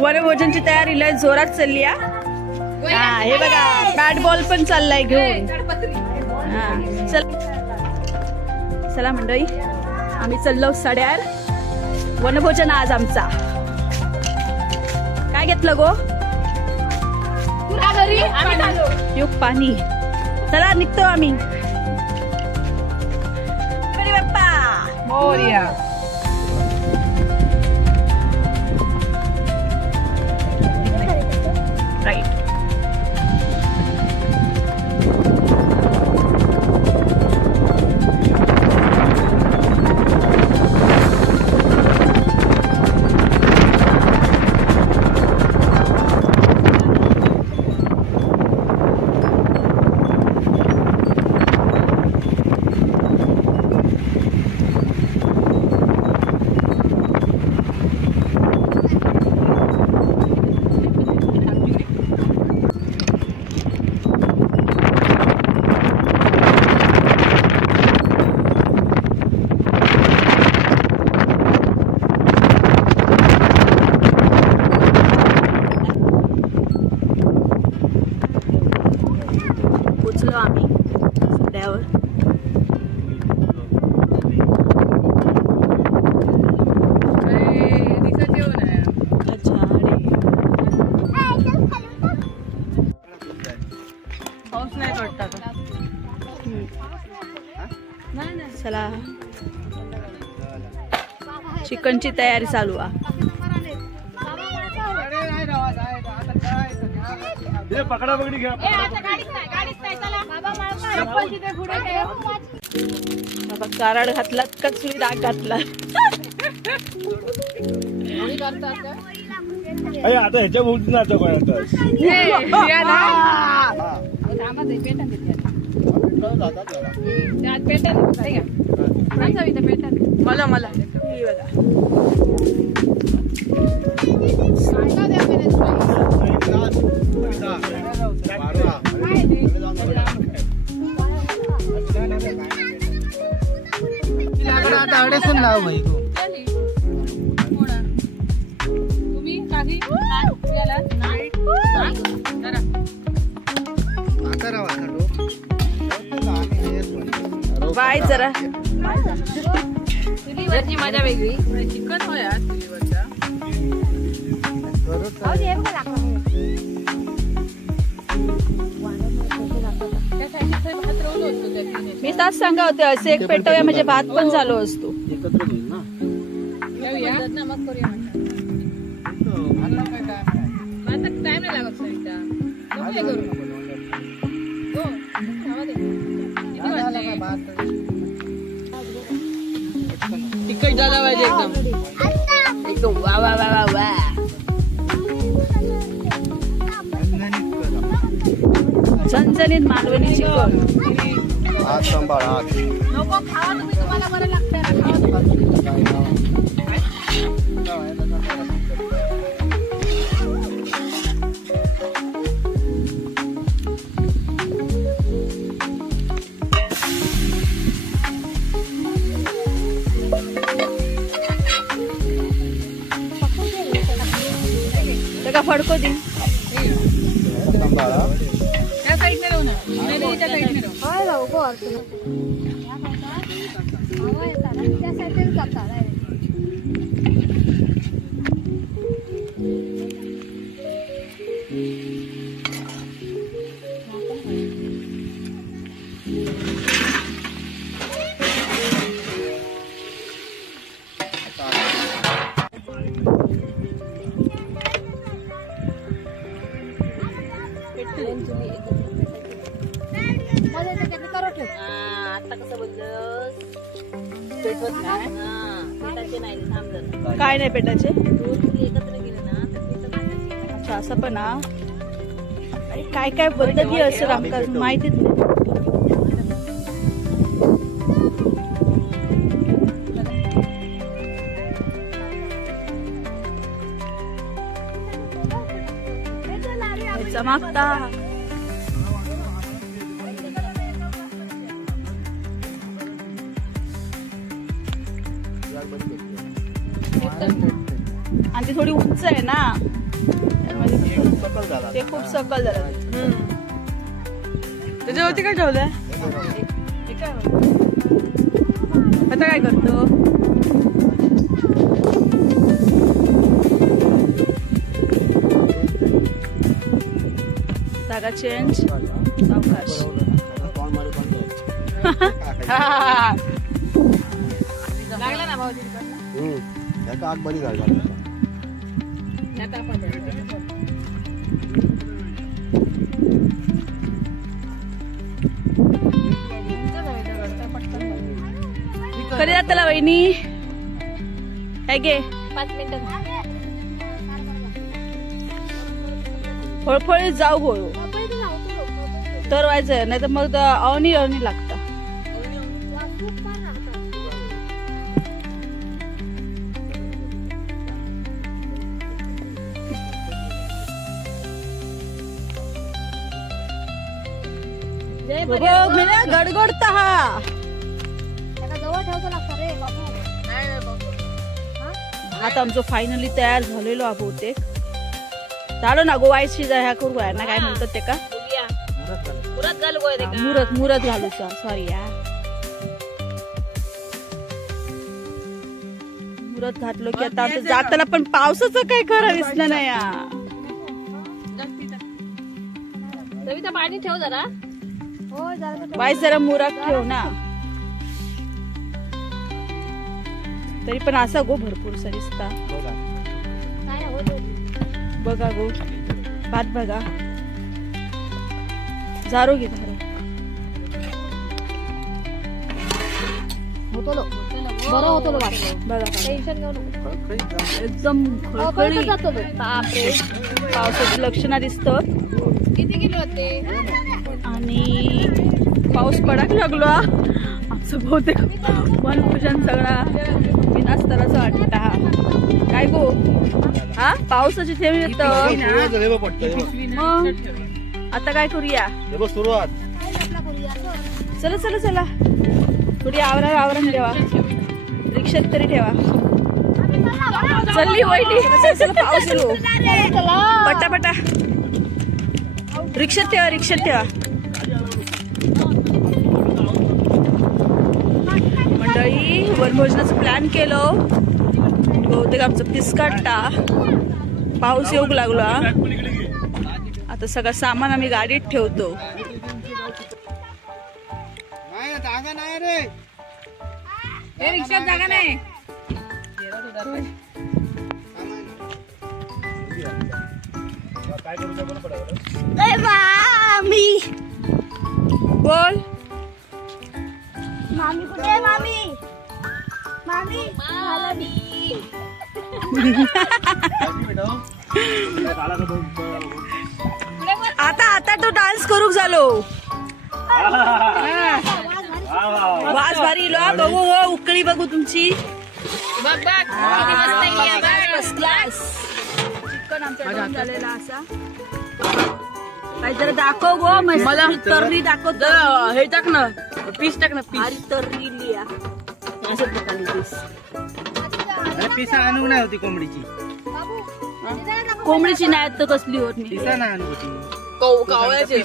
वनभोजनची तयारी लय जोरात चालली हा. हे बघा बॅट बॉल पण चाललाय घेऊन. हा चल चला मंडळी, आम्ही चाललो साड्यार. वनभोजन आज आमचा. काय घेतलं गो? युग पाणी. चला निघतो आम्ही. बाप्पा मोरया. राईट. चला चिकनची तयारी चालू आहे. पकडा पकडी घ्या. बाबा कराड घातलात का चुली डाग घातला? आता ह्याच्या भोवती नाचा मला मला बाय जरा चुलीवरची मजा वेगळी. चिकन होया चुलीवरचा. मी तास सांगा होते असे एक पेटवूया म्हणजे भात पण चालू असतो. टाइम नाही लागत तिखट झाला पाहिजे एकदम एकदम. वा वा वा वा वा. झणझणीत मालवणी चिकन. नको खावा तुम्ही, तुम्हाला बरं लागतंय ना. फड़को दी क्या साइड में रहो ना, मेरे इधर साइड में रहो. हां रहो को और हवा येता ना त्या साइड में जाता है. काय नाही पेटाचे. अच्छा असं पण काय काय पद्धती असेल आमका माहितीच नाही. चमकता आणि ती थोडी उंच आहे ना, ते खूप सकल झालं. त्याच्यावरती काय ठेवलंय? आता काय करतो? जागा चेंज. सावकाश. लागला ना भाऊ. आग बरी झाली. कधी जाताला वहिनी? काय गे? 5 मिनिटं फळफळीत जाऊ गो तर व्हायचं, नाही तर मग अवनी अवनी लागतं. गडगडता हा जवळ ठेवतो लागतं रे बाबू. आता आमचं फायनली तयार झालेलो हा बहुतेक. झालो ना गोवायची ह्या करू ना, काय म्हणतात ते का मुरत घालू. सॉरी यार, मुरत घातलो की आता आमचं जाताना पण पावसाचं काय खरं दिसलं नाही यार. पाणी ठेव जरा. हो वाईस जरा मुरत ठेव ना. तरी पण असा गो भरपूर दिसता. बघा गो भात बघा. झारो घे झारो. बरं होतो बघा टेन्शन घेऊ नको. एकदम खळखळीत. बापरे, पावसाची लक्षणं दिसतं. किती किलो होते? आणि पाऊस पडायला लागलो. आमचं बहुतेक वनभोजन सगळा विनास्तर असं वाटत. काय गो हा पावसाची थेंब येत. मग आता काय करूया? सुरुवात. चला चला चला, थोडी आवरण ठेवा. रिक्षात तरी ठेवा. चलली वहिनी. पाऊस येऊ पटापटा. रिक्षात ठेवा, रिक्षात ठेवा. मंडळी वनभोजनाचं प्लॅन केलं. बहुतेक आमचं पिसकाटा पाऊस येऊ लागला. आता सगळं सामान आम्ही गाडीत ठेवतो. जागा नाही रे, रिक्षात जागा नाही. काय करू बरं पडावं. मामी बोल. मामी कुठे? मामी मामी मामी. आता आता तो डान्स करू झालो. वास भारी लो. बघू हो उकळी बघू तुमची. बघ बघ फर्स्ट क्लास. चिकन आमचा झालेला असा. काय जरा दाखव गो. मला तर्री दाखव. हे टाक ना, पीस टाक ना. पीस तर्री लिया असं प्रकारे पीस. पीस आणू नाही होती कोंबडीची. कोंबडीची नाही तर कसली होत नाही. पिसा नाही आणू होती.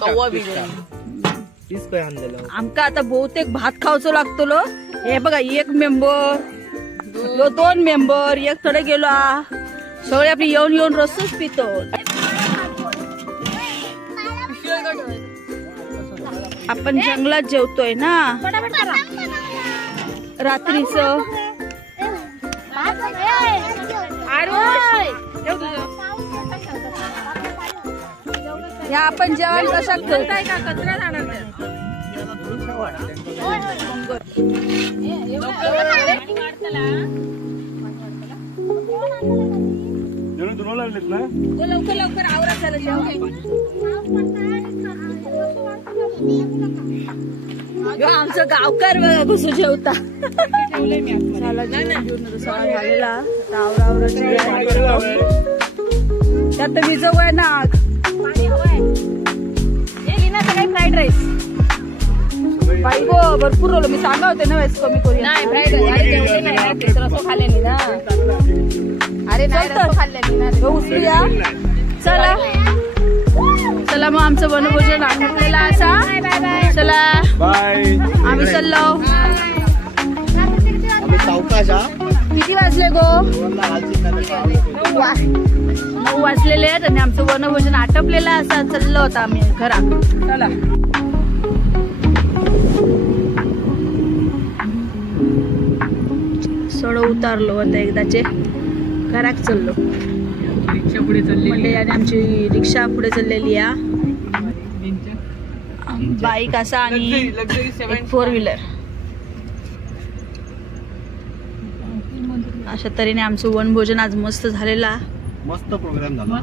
कव्वा पीस काय आणलेलं. आमका आता बहुतेक भात खावचो लागतो लो. हे बघा, एक मेंबर, 2 मेंबर, एक थोडे गेलो. सगळे आपली येऊन रसच पितो. आपण जंगलात जेवतोय ना रात्रीच. ह्या आपण जेवण कशा ठेवताय का? कचरा जाणार धुणं लागलेत ना. लवकर लवकर आवरा. झालं आमचं गावकार बघा घुसू जेवता. झालेला त्यात विजव आहे ना. काही फ्राईड राईस बाई गो भरपूर रोल. मी सांगा होते ना वेळेस कमी करू. नाही फ्राईड राईस खाल्लेली ना. अरे उचलूया चला चला मग आमचं वनभोजन आटोपलेला असा चला बाय. आम्ही चाललो आम्ही सावकाश हा. किती वाजले गो वरला हालची नाही. 9 वाजलेले आहेत आणि आमचं वनभोजन आटोपलेलं असा चाललो होता आम्ही घरात चला सडो उतारलो आता एकदाचे घरात चाललो रिक्षा पुढे चालली. म्हणजे आणि आमची रिक्षा पुढे चाललेली आहे बाईक असा आणि एक 4 व्हीलर अशा तऱ्हेने आमचं वनभोजन आज मस्त झालेला मस्त प्रोग्राम झाला.